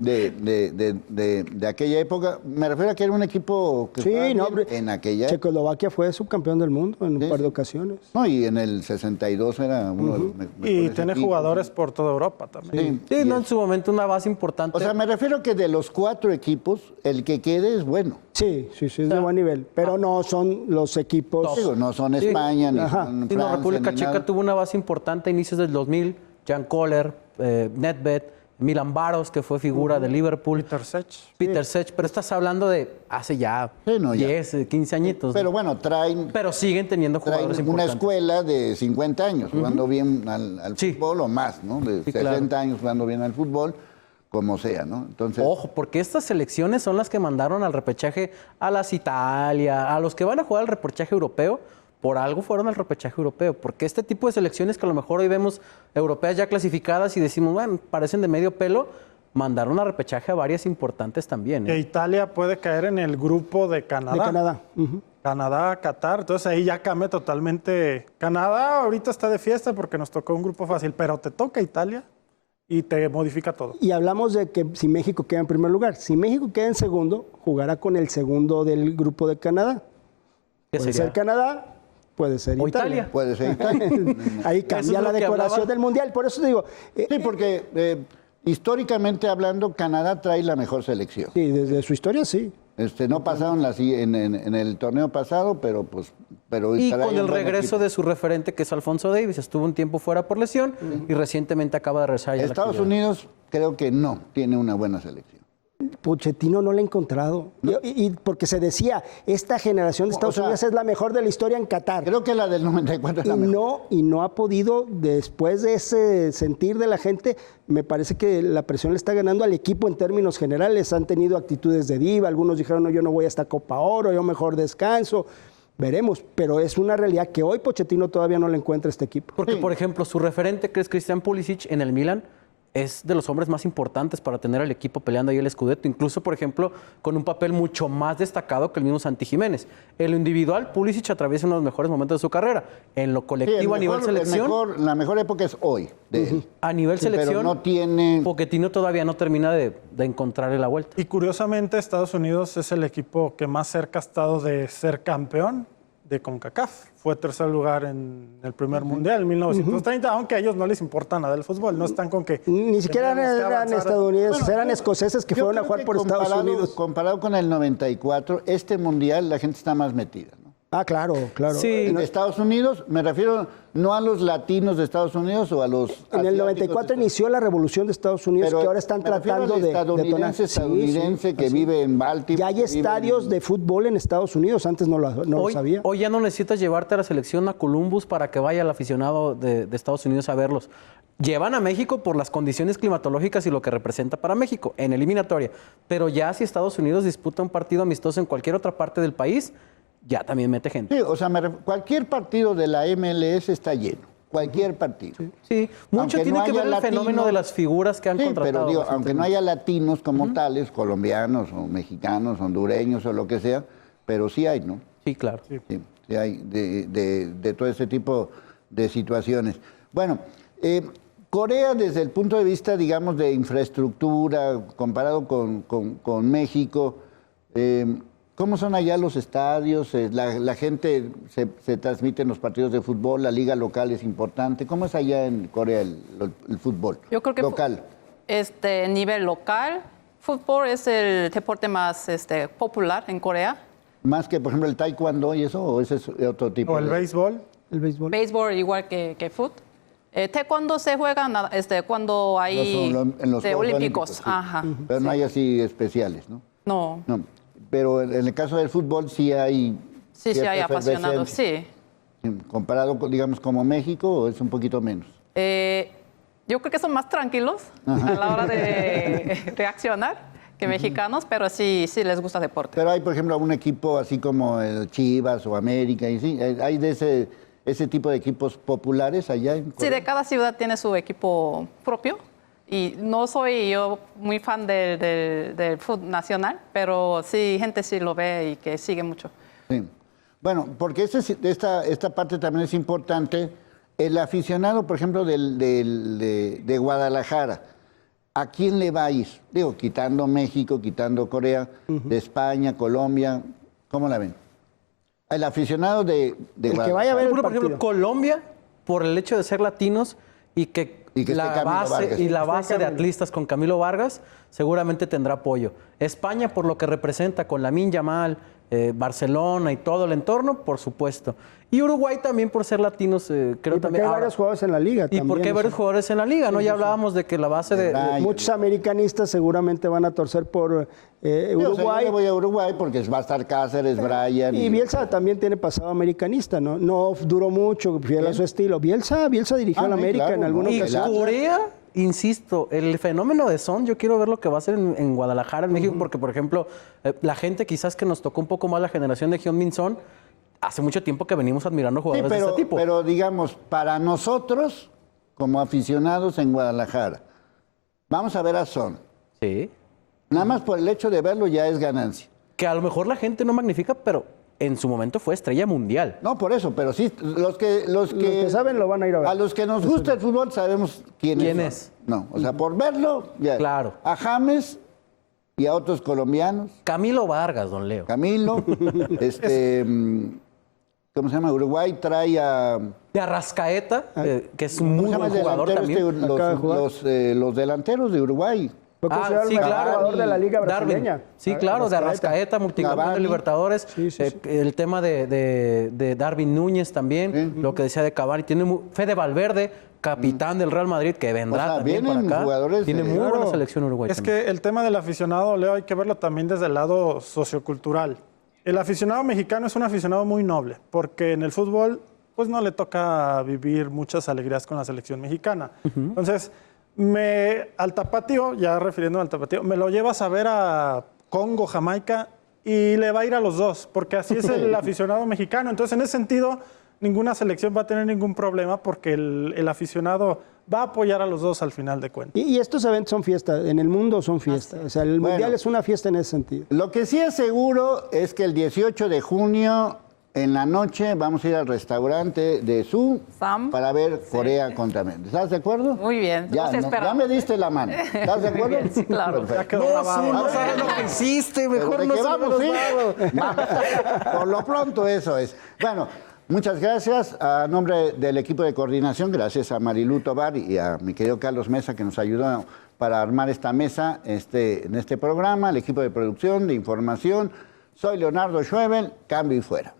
De aquella época. Me refiero a que era un equipo que Sí, estaba no, bien hombre. en aquella época. Checoslovaquia fue subcampeón del mundo en un Sí, par de sí. ocasiones. No, y en el 62 era uno de los mejores Y tiene equipos. jugadores por toda Europa también. Sí, Sí, y no, en su momento una base importante. O sea, me refiero que de los 4 equipos, el que quede es bueno. Sí, es de buen nivel, pero no son los equipos. Digo, no son Sí. España, ni Ajá. son Sí, no, Francia, República ni Checa nada. tuvo una base importante a inicios del 2000. Jan Koller, Nedved, Milan Baros, que fue figura de Liverpool, Peter Sech. Peter Sech, pero estás hablando de hace ya Sí, no, ya. 10, 15 añitos. Pero ¿no? bueno, traen Pero siguen teniendo jugadores una importantes. escuela de 50 años jugando bien al Sí. fútbol o más, ¿no? De Sí, 60 claro. años jugando bien al fútbol, como sea, ¿no? Entonces, Ojo, porque estas selecciones son las que mandaron al repechaje a las Italia, a los que van a jugar al repechaje europeo, por algo fueron al repechaje europeo, porque este tipo de selecciones que a lo mejor hoy vemos europeas ya clasificadas y decimos, bueno, parecen de medio pelo, mandaron a repechaje a varias importantes también. Que Italia puede caer en el grupo de Canadá. De Canadá. Ujú. Canadá, Qatar, entonces ahí ya cambia totalmente. Canadá ahorita está de fiesta porque nos tocó un grupo fácil, pero te toca Italia y te modifica todo. Y hablamos de que si México queda en primer lugar, si México queda en segundo, jugará con el segundo del grupo de Canadá. ¿Qué Puede sería? ser Canadá, puede ser O Italia. Italia. puede ser Italia. Ahí Eso cambia es la lo que decoración hablaba. del Mundial. Por eso digo, Sí, porque históricamente hablando, Canadá trae la mejor selección. sí, desde su historia sí. No pasaron en el torneo pasado, pero Y trae con un el buen regreso equipo. de su referente, que es Alfonso Davis, estuvo un tiempo fuera por lesión y recientemente acaba de regresar ya a la Estados actividad. Unidos creo que no tiene una buena selección. Pochettino no lo he encontrado. Y porque se decía, esta generación de Estados sea, Unidos es la mejor de la historia en Qatar. Creo que la del 94 es la mejor. Y no ha podido, después de ese sentir de la gente, me parece que la presión le está ganando al equipo en términos generales. Han tenido actitudes de diva, algunos dijeron, no, yo no voy a esta Copa Oro, yo mejor descanso. Veremos, pero es una realidad que hoy Pochettino todavía no le encuentra a este equipo. Porque, por ejemplo, su referente, que es Christian Pulisic, en el Milan, es de los hombres más importantes para tener al equipo peleando ahí el Scudetto, incluso, por ejemplo, con un papel mucho más destacado que el mismo Santi Jiménez. En lo individual, Pulisic atraviesa uno de los mejores momentos de su carrera. En lo Sí, colectivo, a nivel selección, la mejor época es hoy de él. a nivel Sí, pero selección, no tiene... Pochettino todavía no termina de encontrarle la vuelta. Y curiosamente, Estados Unidos es el equipo que más cerca ha estado de ser campeón de CONCACAF. Fue tercer lugar en el primer mundial en 1930, aunque a ellos no les importa nada el fútbol. No están con que... Ni siquiera tenemos que eran avanzar. estadounidenses, Bueno, eran escoceses que Yo fueron a creo jugar que por Estados Unidos. Comparado con el 94, este mundial la gente está más metida, ¿no? Ah, claro, claro. Sí. En Estados Unidos, me refiero no a los latinos de Estados Unidos o a los En el asiáticos 94 de- inició la revolución de Estados Unidos, Pero que ahora están me refiero tratando al de detonar. estadounidense que así. vive en Baltimore. Ya hay que vive estadios en- de fútbol en Estados Unidos, antes no lo Hoy, sabía. hoy ya no necesitas llevarte a la selección a Columbus para que vaya el aficionado de Estados Unidos a verlos. Llevan a México por las condiciones climatológicas y lo que representa para México en eliminatoria. Pero ya si Estados Unidos disputa un partido amistoso en cualquier otra parte del país, ya también mete gente. Sí, o sea, cualquier partido de la MLS está lleno. Cualquier partido. Sí, mucho Aunque tiene no que ver haya el fenómeno latinos, de las figuras que han sí, contratado. pero digo, aunque no haya recientemente. latinos como tales, colombianos o mexicanos, hondureños o lo que sea, pero sí hay, ¿no? Sí, claro. Sí, sí hay de todo ese tipo de situaciones. Bueno, Corea desde el punto de vista, digamos, de infraestructura, comparado con México, ¿cómo son allá los estadios? La gente se transmite en los partidos de fútbol, la liga local es importante. ¿Cómo es allá en Corea el fútbol Yo creo que local? Nivel local, fútbol es el deporte más popular en Corea. Más que, por ejemplo, el taekwondo y eso, o ese es otro tipo. O el béisbol. El béisbol. Béisbol igual que fútbol. Taekwondo se juega cuando hay En los Juegos olímpicos. sí. Ajá. Pero no hay así especiales, ¿no? No, No. Pero en el caso del fútbol sí hay. sí cierta hay apasionados, efervescencia. sí. Comparado, digamos, como México, ¿o es un poquito menos? Yo creo que son más tranquilos a la hora de reaccionar que mexicanos, pero sí les gusta deporte. Pero hay, por ejemplo, un equipo así como el Chivas o América, y sí, hay de ese tipo de equipos populares allá en Sí, Corea. de cada ciudad tiene su equipo propio. Y no soy yo muy fan del fútbol nacional, pero sí, gente sí lo ve y que sigue mucho. Sí. Bueno, porque esta parte también es importante. El aficionado, por ejemplo, de Guadalajara, ¿a quién le va a ir? Digo, quitando México, quitando Corea, de España, Colombia, ¿cómo la ven? El aficionado de Guadalajara. que vaya a ver Por ejemplo, partido. Colombia, por el hecho de ser latinos y que esté la Camilo base Vargas. y la base de Camilo. atlistas con Camilo Vargas seguramente tendrá apoyo. España, por lo que representa con Lamine Yamal, Barcelona y todo el entorno, por supuesto. Y Uruguay también por ser latinos, creo Y porque también. hay Ahora, varios jugadores en la liga y también. porque hay o varios sea, jugadores en la liga, ¿no? Ya hablábamos de que la base de Ay, muchos americanistas seguramente van a torcer por yo Uruguay. le voy a Uruguay porque va a estar Cáceres, Brian. Y Bielsa también tiene pasado americanista, ¿no? No duró mucho, fiel a su estilo. Bielsa dirigió al sí, América claro, en alguna ¿no? Y ocasión. Corea, insisto, el fenómeno de Son, yo quiero ver lo que va a hacer en Guadalajara, en México, porque, por ejemplo, la gente quizás que nos tocó un poco más la generación de Hyun-Min Son, hace mucho tiempo que venimos admirando Sí, jugadores de este tipo. pero digamos, para nosotros, como aficionados en Guadalajara, vamos a ver a Son. Sí. Nada más por el hecho de verlo ya es ganancia. Que a lo mejor la gente no magnifica, pero en su momento fue estrella mundial. No, por eso, pero sí, los que saben lo van a ir a ver. A los que nos gusta el fútbol sabemos quién ¿Quién son. es? No, o sea, por verlo, ya. Claro. A James y a otros colombianos, Camilo Vargas, don Leo. Camilo, ¿cómo se llama? Uruguay trae a... De Arrascaeta, que es un ¿Cómo muy se llama buen el jugador delantero también. Acaba de jugar. los delanteros de Uruguay. Fue considerado el mejor jugador de la liga brasileña. Darwin. Sí, claro, de Arrascaeta, multicampeón de Cavani. Libertadores. Sí, sí, sí. El tema de Darwin Núñez también, lo que decía de Cavani. Tiene Fede Valverde, capitán del Real Madrid, que vendrá O sea, también para vienen acá. jugadores Tiene de- muy buena Claro. selección Uruguay Es también. que el tema del aficionado, Leo, hay que verlo también desde el lado sociocultural. El aficionado mexicano es un aficionado muy noble, porque en el fútbol pues no le toca vivir muchas alegrías con la selección mexicana. Entonces, al tapatío, ya refiriéndome al tapatío, me lo llevas a ver a Congo, Jamaica, y le va a ir a los dos, porque así es el aficionado mexicano. Entonces, en ese sentido, ninguna selección va a tener ningún problema, porque el aficionado va a apoyar a los dos al final de cuentas. Y estos eventos son fiesta, en el mundo son fiesta. O sea, el Bueno. Mundial es una fiesta en ese sentido. Lo que sí es seguro es que el 18 de junio, en la noche, vamos a ir al restaurante de Sam. para ver Corea contra México. ¿Estás de acuerdo? Muy bien, Ya, los ya esperamos. me diste la mano. ¿Estás de acuerdo? bien, sí, claro. Perfecto. Ya quedó No, grabado. Su, no sabes lo que hiciste, mejor ¿Pero de no qué se vamos, los sí? dado. Vamos. Por lo pronto eso es. Bueno, muchas gracias. A nombre del equipo de coordinación, gracias a Marilú Tobar y a mi querido Carlos Mesa, que nos ayudó para armar esta mesa en este programa, el equipo de producción, de información. Soy Leonardo Schwebel, cambio y fuera.